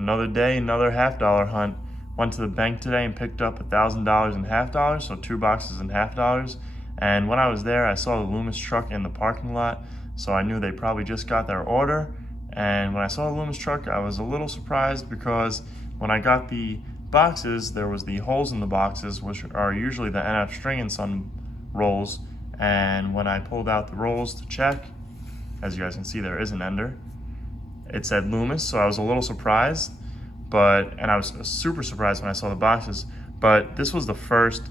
Another day, another $half hunt. Went to the bank today and picked up $1,000 in $half, so 2 boxes in $half. And when I was there, I saw the Loomis truck in the parking lot, so I knew they probably just got their order. And when I saw the Loomis truck, I was a little surprised because when I got the boxes, there was the holes in the boxes, which are usually the NF String and Son rolls. And when I pulled out the rolls to check, as you guys can see, there is an ender. It said Loomis, so I was a little surprised, and I was super surprised when I saw the boxes. But this was the first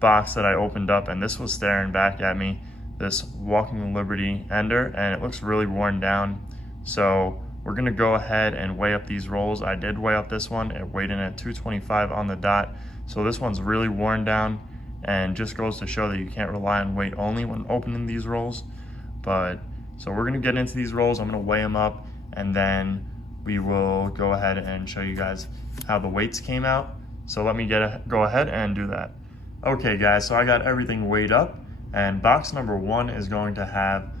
box that I opened up, and this was staring back at me, this Walking Liberty ender, and it looks really worn down. So we're gonna go ahead and weigh up these rolls. I did weigh up this one. It weighed in at 225 on the dot. So this one's really worn down, and just goes to show that you can't rely on weight only when opening these rolls. So we're gonna get into these rolls. I'm gonna weigh them up, and then we will go ahead and show you guys how the weights came out. So let me go ahead and do that. Okay guys, so I got everything weighed up, and box number 1 is going to have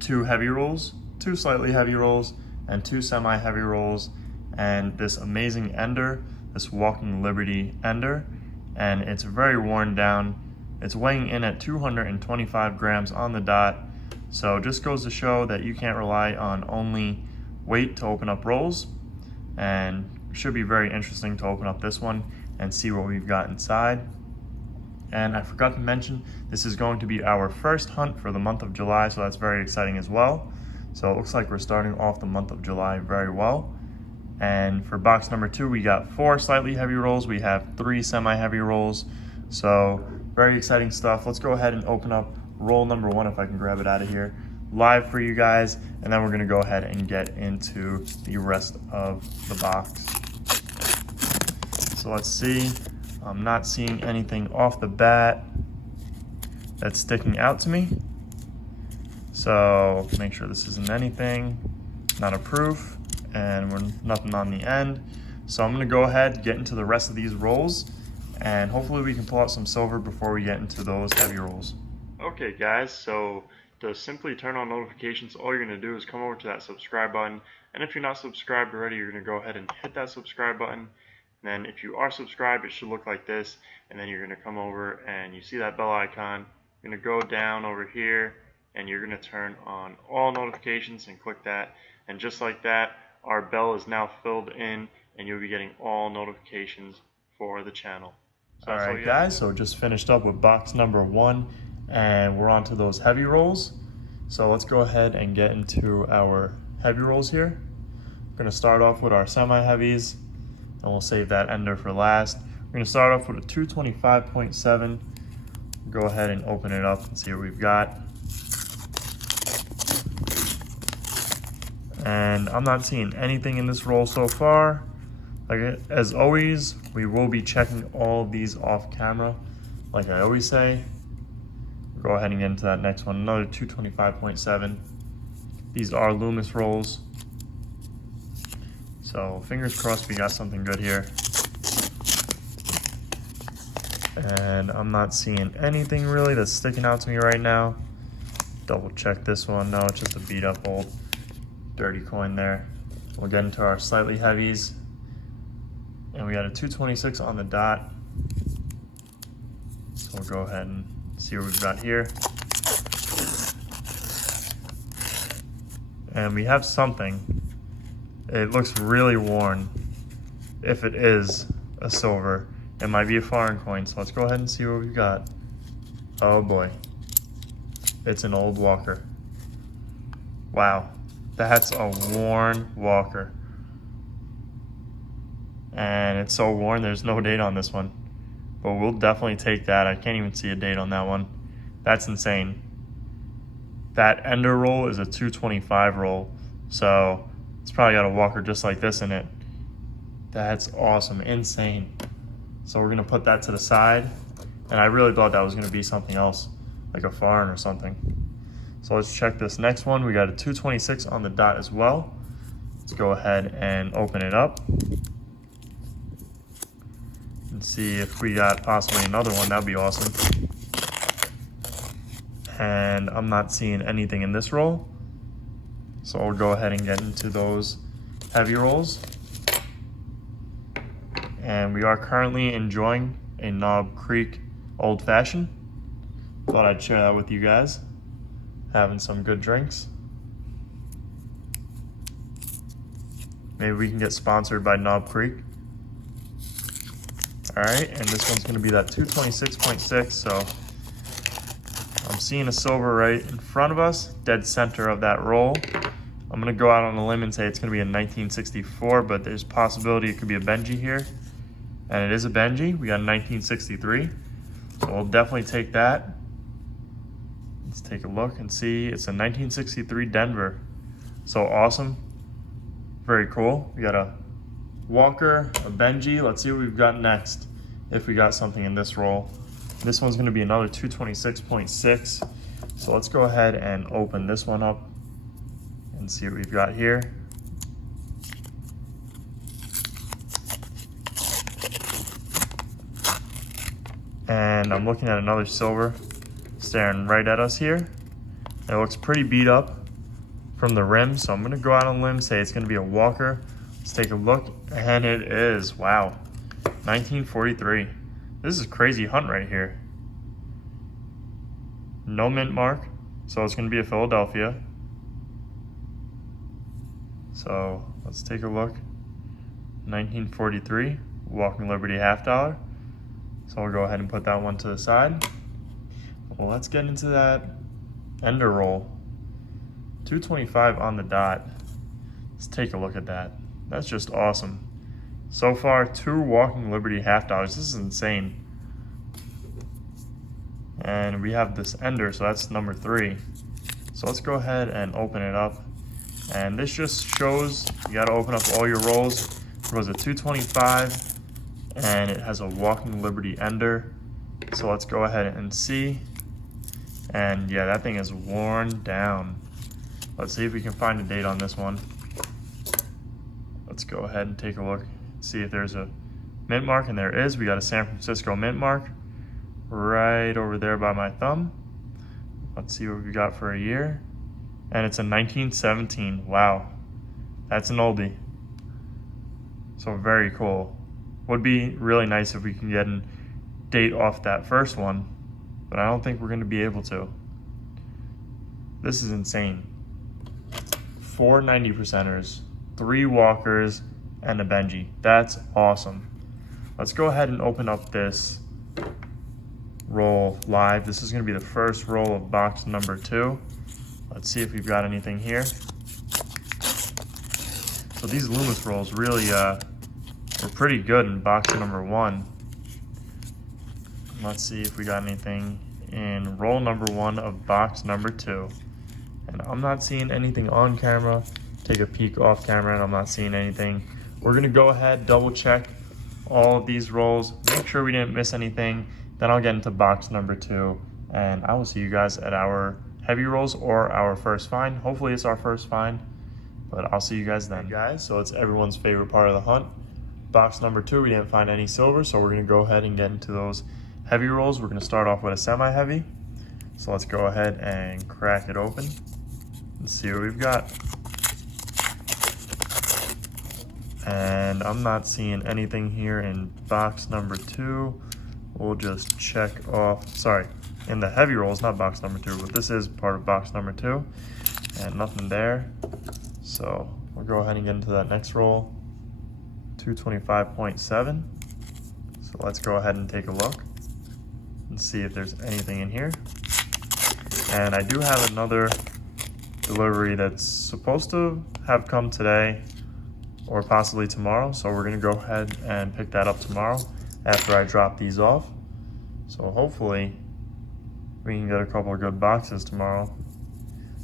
2 heavy rolls, 2 slightly heavy rolls, and 2 semi-heavy rolls, and this amazing ender, this Walking Liberty ender, and it's very worn down. It's weighing in at 225 grams on the dot. So just goes to show that you can't rely on only weight to open up rolls, and should be very interesting to open up this one and see what we've got inside. And I forgot to mention, this is going to be our first hunt for the month of July, so that's very exciting as well. So it looks like we're starting off the month of July very well. And for box number 2, we got 4 slightly heavy rolls. We have 3 semi-heavy rolls. So very exciting stuff. Let's go ahead and open up roll number 1, if I can grab it out of here, live for you guys. And then we're gonna go ahead and get into the rest of the box. So let's see. I'm not seeing anything off the bat that's sticking out to me. So make sure this isn't anything, not a proof, and we're nothing on the end. So I'm gonna go ahead, get into the rest of these rolls, and hopefully we can pull out some silver before we get into those heavy rolls. Okay guys, so to simply turn on notifications, all you're gonna do is come over to that subscribe button. And if you're not subscribed already, you're gonna go ahead and hit that subscribe button. And then if you are subscribed, it should look like this. And then you're gonna come over and you see that bell icon. You're gonna go down over here and you're gonna turn on all notifications and click that. And just like that, our bell is now filled in and you'll be getting all notifications for the channel. So alright guys, so just finished up with box number 1 and we're on to those heavy rolls. So let's go ahead and get into our heavy rolls here. We're gonna start off with our semi-heavies, and we'll save that ender for last. We're gonna start off with a 225.7. Go ahead and open it up and see what we've got. And I'm not seeing anything in this roll so far. Like as always, we will be checking all of these off camera, like I always say. Go ahead and get into that next one, another 225.7. These are Loomis rolls. So fingers crossed we got something good here. And I'm not seeing anything really that's sticking out to me right now. Double check this one. No, it's just a beat up old dirty coin there. We'll get into our slightly heavies. And we got a 226 on the dot. So we'll go ahead and see what we've got here. And we have something. It looks really worn. If it is a silver, it might be a foreign coin. So let's go ahead and see what we've got. Oh boy. It's an old Walker. Wow. That's a worn Walker. And it's so worn, there's no date on this one. But we'll definitely take that. I can't even see a date on that one. That's insane. That ender roll is a 225 roll. So it's probably got a Walker just like this in it. That's awesome, insane. So we're gonna put that to the side. And I really thought that was gonna be something else, like a foreign or something. So let's check this next one. We got a 226 on the dot as well. Let's go ahead and open it up. And see if we got possibly another one, that'd be awesome. And I'm not seeing anything in this roll. So we'll go ahead and get into those heavy rolls. and we are currently enjoying a Knob Creek Old Fashioned. Thought I'd share that with you guys. Having some good drinks. Maybe we can get sponsored by Knob Creek. All right, and this one's gonna be that 226.6, so I'm seeing a silver right in front of us, dead center of that roll. I'm gonna go out on a limb and say it's gonna be a 1964, but there's a possibility it could be a Benji here. And it is a Benji. We got a 1963. So we'll definitely take that. Let's take a look and see. It's a 1963 Denver. So awesome. Very cool. We got a Walker, a Benji. Let's see what we've got next. If we got something in this roll. This one's gonna be another 226.6. So let's go ahead and open this one up and see what we've got here. And I'm looking at another silver staring right at us here. It looks pretty beat up from the rim, so I'm gonna go out on a limb, say it's gonna be a Walker. Let's take a look, and it is, wow, 1943. This is a crazy hunt right here. No mint mark, so it's gonna be a Philadelphia. So let's take a look. 1943, Walking Liberty $50. So we'll go ahead and put that one to the side. Well, let's get into that ender roll. 225 on the dot. Let's take a look at that. That's just awesome. So far, 2 Walking Liberty $50. This is insane. And we have this ender, so that's number 3. So let's go ahead and open it up. And this just shows you gotta open up all your rolls. There was a 225, and it has a Walking Liberty ender. So let's go ahead and see. And yeah, that thing is worn down. Let's see if we can find a date on this one. Let's go ahead and take a look, see if there's a mint mark, and there is. We got a San Francisco mint mark right over there by my thumb. Let's see what we got for a year. And it's a 1917, wow. That's an oldie. So very cool. Would be really nice if we can get a date off that first one, but I don't think we're gonna be able to. This is insane. 4 90%ers, 3 Walkers, and a Benji. That's awesome. Let's go ahead and open up this roll live. This is gonna be the first roll of box number 2. Let's see if we've got anything here. So these Loomis rolls really were pretty good in box number 1. Let's see if we got anything in roll number 1 of box number 2. And I'm not seeing anything on camera. Take a peek off camera and I'm not seeing anything. We're gonna go ahead, double check all of these rolls, make sure we didn't miss anything. Then I'll get into box number 2 and I will see you guys at our heavy rolls or our first find. Hopefully it's our first find, but I'll see you guys then. Guys, so it's everyone's favorite part of the hunt. Box number 2, we didn't find any silver, so we're gonna go ahead and get into those heavy rolls. We're gonna start off with a semi-heavy. So let's go ahead and crack it open and see what we've got. And I'm not seeing anything here in box number 2. We'll just check off, sorry, in the heavy rolls, not box number 2, but this is part of box number 2. And nothing there. So we'll go ahead and get into that next roll. 225.7. So let's go ahead and take a look and see if there's anything in here. And I do have another delivery that's supposed to have come today or possibly tomorrow. So we're gonna go ahead and pick that up tomorrow after I drop these off. So hopefully we can get a couple of good boxes tomorrow.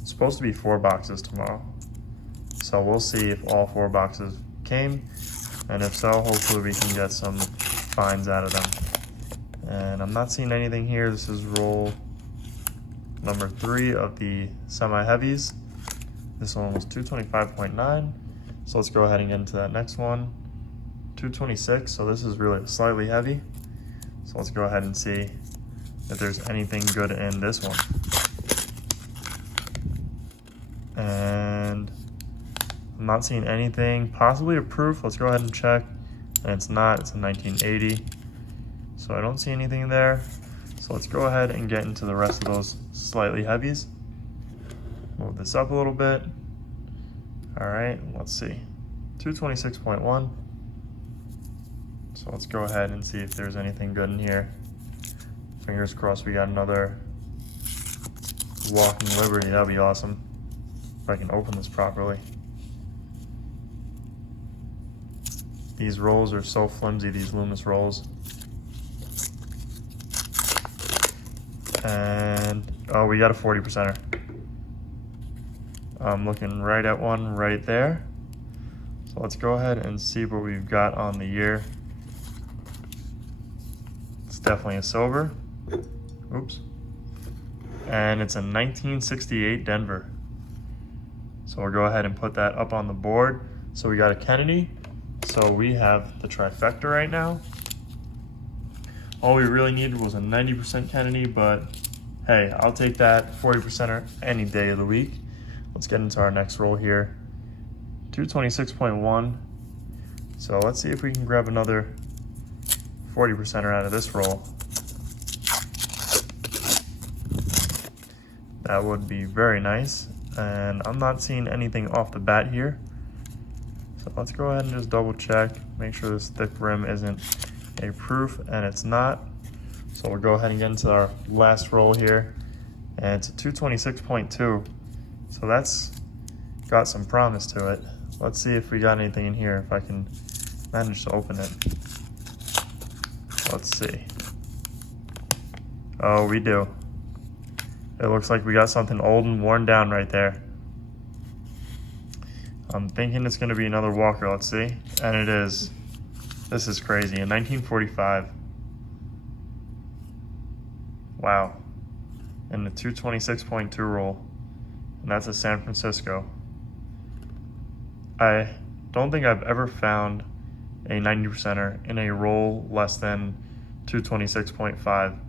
It's supposed to be 4 boxes tomorrow. So we'll see if all 4 boxes came. And if so, hopefully we can get some finds out of them. And I'm not seeing anything here. This is roll number 3 of the semi-heavies. This one was 225.9. So let's go ahead and get into that next one. 226, so this is really slightly heavy. So let's go ahead and see if there's anything good in this one. And I'm not seeing anything, possibly a proof. Let's go ahead and check. and it's not, it's a 1980. So I don't see anything there. So let's go ahead and get into the rest of those slightly heavies. Move this up a little bit. All right, let's see. 226.1. So let's go ahead and see if there's anything good in here. Fingers crossed we got another Walking Liberty. That'd be awesome. If I can open this properly. These rolls are so flimsy, these Loomis rolls. And, oh, we got a 40%er. I'm looking right at one right there. So let's go ahead and see what we've got on the year. It's definitely a silver. Oops. And it's a 1968 Denver. So we'll go ahead and put that up on the board. So we got a Kennedy. So we have the trifecta right now. All we really needed was a 90% Kennedy, but hey, I'll take that 40%er any day of the week. Let's get into our next roll here. 226.1. So let's see if we can grab another 40%er out of this roll. That would be very nice. And I'm not seeing anything off the bat here. So let's go ahead and just double check, make sure this thick rim isn't a proof, and it's not. So we'll go ahead and get into our last roll here. And it's a 226.2. So that's got some promise to it. Let's see if we got anything in here, if I can manage to open it. Let's see. Oh, we do. It looks like we got something old and worn down right there. I'm thinking it's gonna be another Walker, let's see. And it is. This is crazy, a 1945. Wow. And the 226.2 roll. And that's a San Francisco. I don't think I've ever found a 90%er in a roll less than 226.5.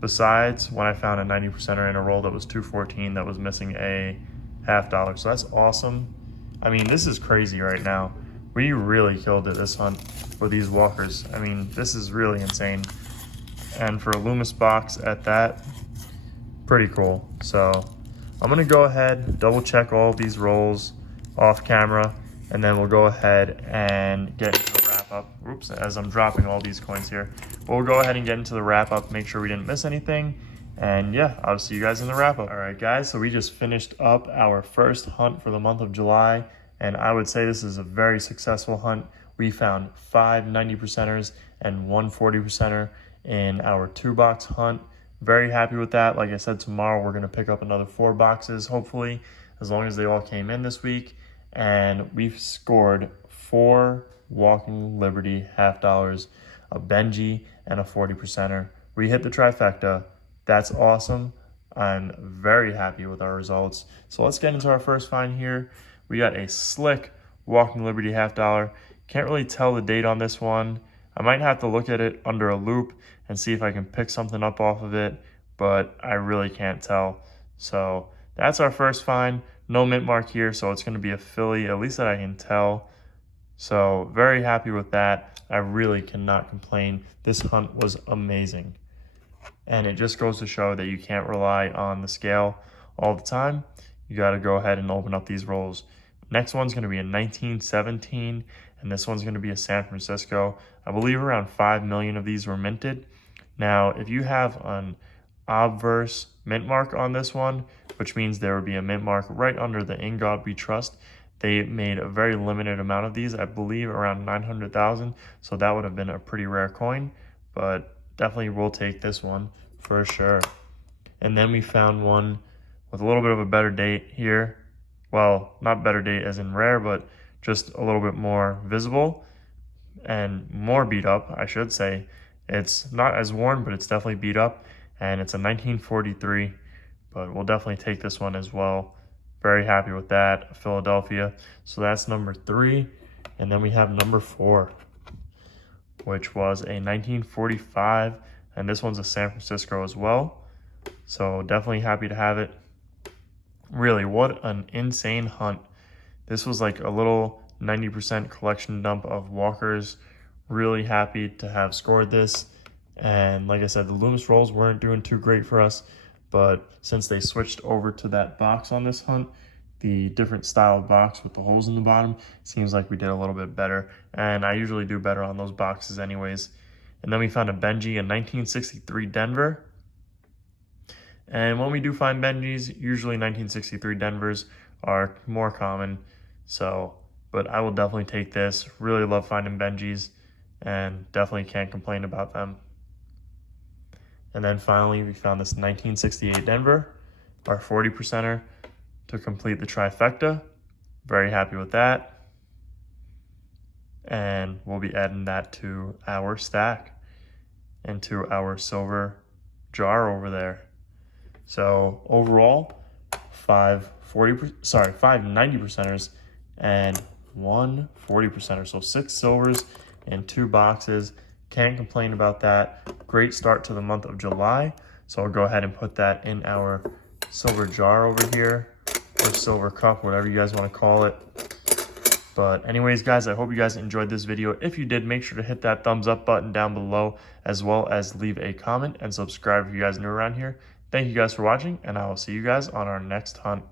Besides when I found a 90%er in a roll that was 214 that was missing a $half. So that's awesome. I mean, this is crazy right now. We really killed it this hunt for these Walkers. I mean, this is really insane. And for a Loomis box at that, pretty cool. So I'm gonna go ahead, double check all these rolls off camera, and then we'll go ahead and get into the wrap up. Oops, as I'm dropping all these coins here. But we'll go ahead and get into the wrap up, make sure we didn't miss anything. And yeah, I'll see you guys in the wrap up. All right, guys, so we just finished up our first hunt for the month of July. And I would say this is a very successful hunt. We found 5 90%ers and 1 40%er in our 2-box hunt. Very happy with that. Like I said, tomorrow we're gonna pick up another 4 boxes, hopefully, as long as they all came in this week. And we've scored 4 Walking Liberty $half, a Benji, and a 40%er. We hit the trifecta. That's awesome. I'm very happy with our results. So let's get into our first find here. We got a slick Walking Liberty $half. Can't really tell the date on this one. I might have to look at it under a loop and see if I can pick something up off of it, but I really can't tell. So that's our first find. No mint mark here, so it's gonna be a Philly, at least that I can tell. So very happy with that. I really cannot complain. This hunt was amazing. And it just goes to show that you can't rely on the scale all the time. You gotta go ahead and open up these rolls. Next one's gonna be a 1917, and this one's gonna be a San Francisco. I believe around 5 million of these were minted. Now, if you have an obverse mint mark on this one, which means there would be a mint mark right under the In God We Trust, they made a very limited amount of these, I believe around 900,000. So that would have been a pretty rare coin, but definitely we'll take this one for sure. And then we found one with a little bit of a better date here. Well, not better date as in rare, but just a little bit more visible and more beat up, I should say. It's not as worn, but it's definitely beat up, and it's a 1943, but we'll definitely take this one as well. Very happy with that, Philadelphia. So that's number 3, and then we have number 4, which was a 1945, and this one's a San Francisco as well. So definitely happy to have it. Really, what an insane hunt. This was like a little 90% collection dump of Walkers. really happy to have scored this. And like I said, the Loomis rolls weren't doing too great for us, but since they switched over to that box on this hunt, the different style of box with the holes in the bottom, seems like we did a little bit better. And I usually do better on those boxes anyways. And then we found a Benji in 1963 Denver. And when we do find Benjis, usually 1963 Denvers are more common. So, but I will definitely take this. Really love finding Benjis and definitely can't complain about them. And then finally, we found this 1968 Denver, our 40%er, to complete the trifecta. Very happy with that. And we'll be adding that to our stack and to our silver jar over there. So overall, 5 90%ers and 1 40%er. So 6 silvers and 2 boxes. Can't complain about that. Great start to the month of July. So I'll go ahead and put that in our silver jar over here, or silver cup, whatever you guys want to call it. But anyways, guys, I hope you guys enjoyed this video. If you did, make sure to hit that thumbs up button down below, as well as leave a comment and subscribe if you guys are new around here. Thank you guys for watching, and I will see you guys on our next hunt.